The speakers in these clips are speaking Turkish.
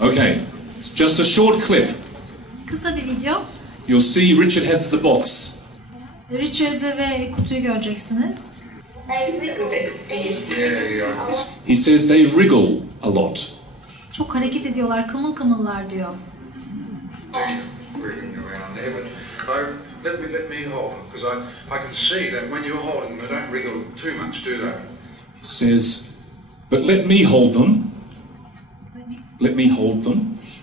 Okay, it's just a short clip. Kısa bir video. You'll see Richard has the box. Richard'ı ve kutuyu göreceksiniz. He says they wriggle a lot. Çok hareket ediyorlar, kımıl kımıllar diyor. Let me hold them, because I can see that when you're holding them, they don't wriggle too much, do they? He says, but let me hold them. Let me hold them.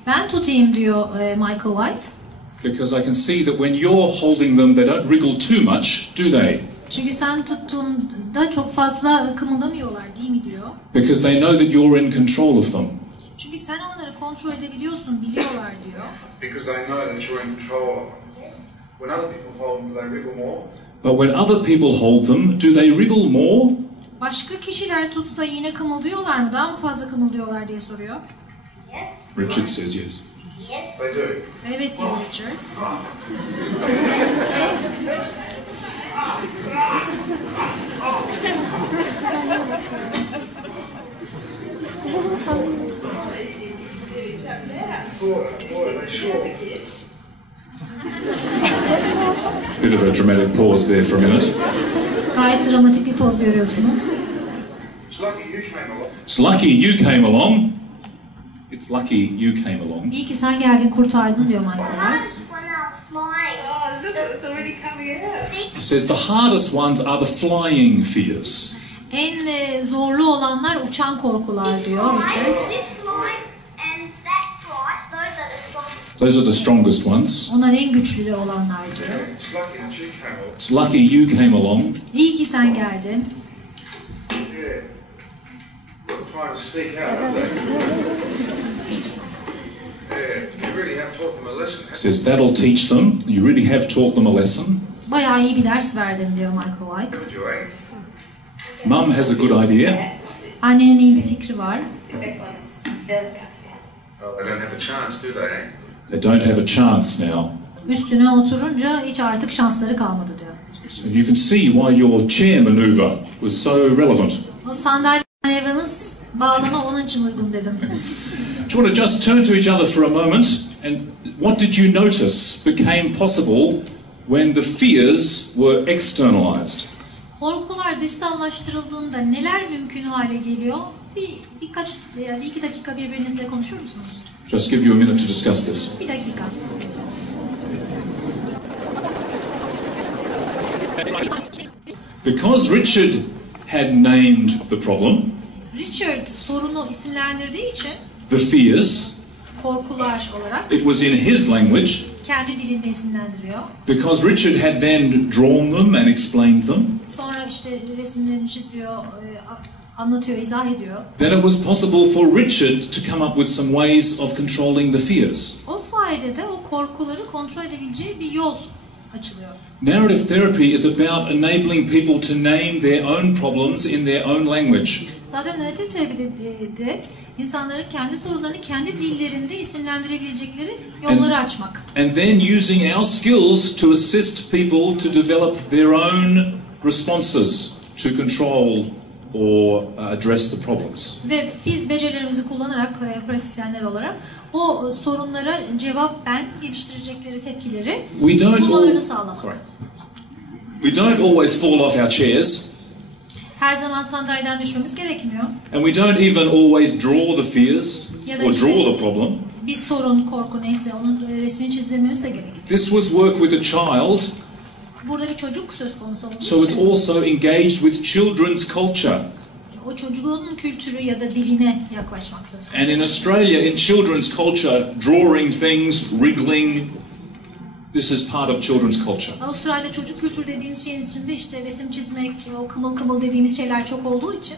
Ben tutayım diyor Michael White. Because I can see that when you're holding them, they don't wriggle too much, do they? Çünkü sen tuttuğunda çok fazla kımıldamıyorlar değil mi diyor. Because they know that you're in control of them. Çünkü sen onları kontrol edebiliyorsun, biliyorlar diyor. Because they know that you're in control of them. When other people hold them, do they wriggle more? But when other people hold them, do they wriggle more? Başka kişiler tutsa yine kımıldıyorlar mı? Daha mı fazla kımıldıyorlar diye soruyor. Richard says yes. Yes, they do. Evet diyor Richard. Boy, they sure. Bit of a dramatic pause there for a minute. Gayet dramatik bir poz görüyorsunuz. It's lucky you came along. It's lucky you came along. It's lucky you came along. İyi ki sen geldin, kurtardın diyor Michael White. He says the hardest ones are the flying fears. En zorlu olanlar uçan korkular diyor Richard. Those are the strongest ones. Onlar en güçlü olanlar diyor. It's lucky that you came along. It's lucky you came along. İyi ki sen geldin. Yeah. Trying to sneak out, aren't they? Yeah, you really have taught them a lesson. He says that'll teach them. You really have taught them a lesson. Bayağı iyi bir ders verdin diyor Michael White. Good, you ain't. Mum has a good idea. Annenin iyi bir fikri var. Well, they don't have a chance, do they? They don't have a chance now. Üstüne oturunca hiç artık şansları kalmadı diyor. So you can see why your chair maneuver was so relevant. O sandalye manevranız bağlama onun için uygun dedim. Do you want to just turn to each other for a moment? And what did you notice became possible when the fears were externalized? Korkular dışsallaştırıldığında neler mümkün hale geliyor? Bir iki dakika birbirinizle konuşur musunuz? Just give you a minute to discuss this. Bir dakika. Because Richard had named the problem, Richard sorunu isimlendirdiği için the fears, korkular olarak it was in his language. kendi dilinde isimlendiriyor. Because Richard had then drawn them and explained them, Sonra işte resimlerini çiziyor, anlatıyor, izah ediyor. then it was possible for Richard to come up with some ways of controlling the fears. O sayede de o korkuları kontrol edebileceği bir yol açılıyor. Narrative therapy is about enabling people to name their own problems in their own language. Zaten narrative terapide insanların kendi sorunlarını kendi dillerinde isimlendirebilecekleri yolları açmak. And then using our skills to assist people to develop their own responses to control or address the problems. Ve biz becerilerimizi kullanarak pratisyenler olarak o sorunlara cevaben geliştirecekleri tepkileri bulmalarını sağlamak. We don't always fall off our chairs. Her zaman sandalyeden düşmemiz gerekmiyor. And we don't even always draw the fears or draw the problem. Bir sorun, korku neyse onun resmini çizdirmemiz de gerekir. This was work with a child. Burada bir çocuk söz konusu olduğu So it's için also engaged with children's culture. o çocuğun kültürü ya da diline yaklaşmak söz konusu. And in Australia, in children's culture, drawing things, wriggling, this is part of children's culture. Avustralya çocuk kültürü dediğimiz şeyin içinde işte resim çizmek, o kımıl kımıl dediğimiz şeyler çok olduğu için.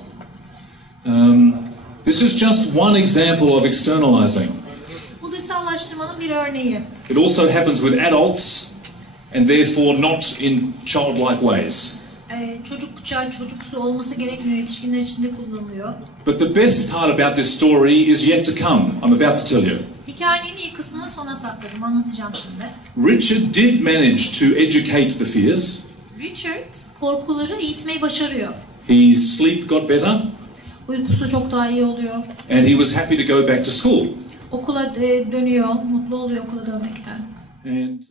This is just one example of externalizing. Bu dışsallaştırmanın bir örneği. It also happens with adults and therefore not in childlike ways. Çocuksu olması gerekmiyor, yetişkinler için de kullanılıyor. But the best part about this story is yet to come. I'm about to tell you. Hikayenin ilk kısmını sona sakladım, anlatacağım şimdi. Richard did manage to educate the fears. Richard korkuları eğitmeyi başarıyor. His sleep got better. Uykusu çok daha iyi oluyor. And he was happy to go back to school. okula dönüyor, mutlu oluyor okula dönmekten. And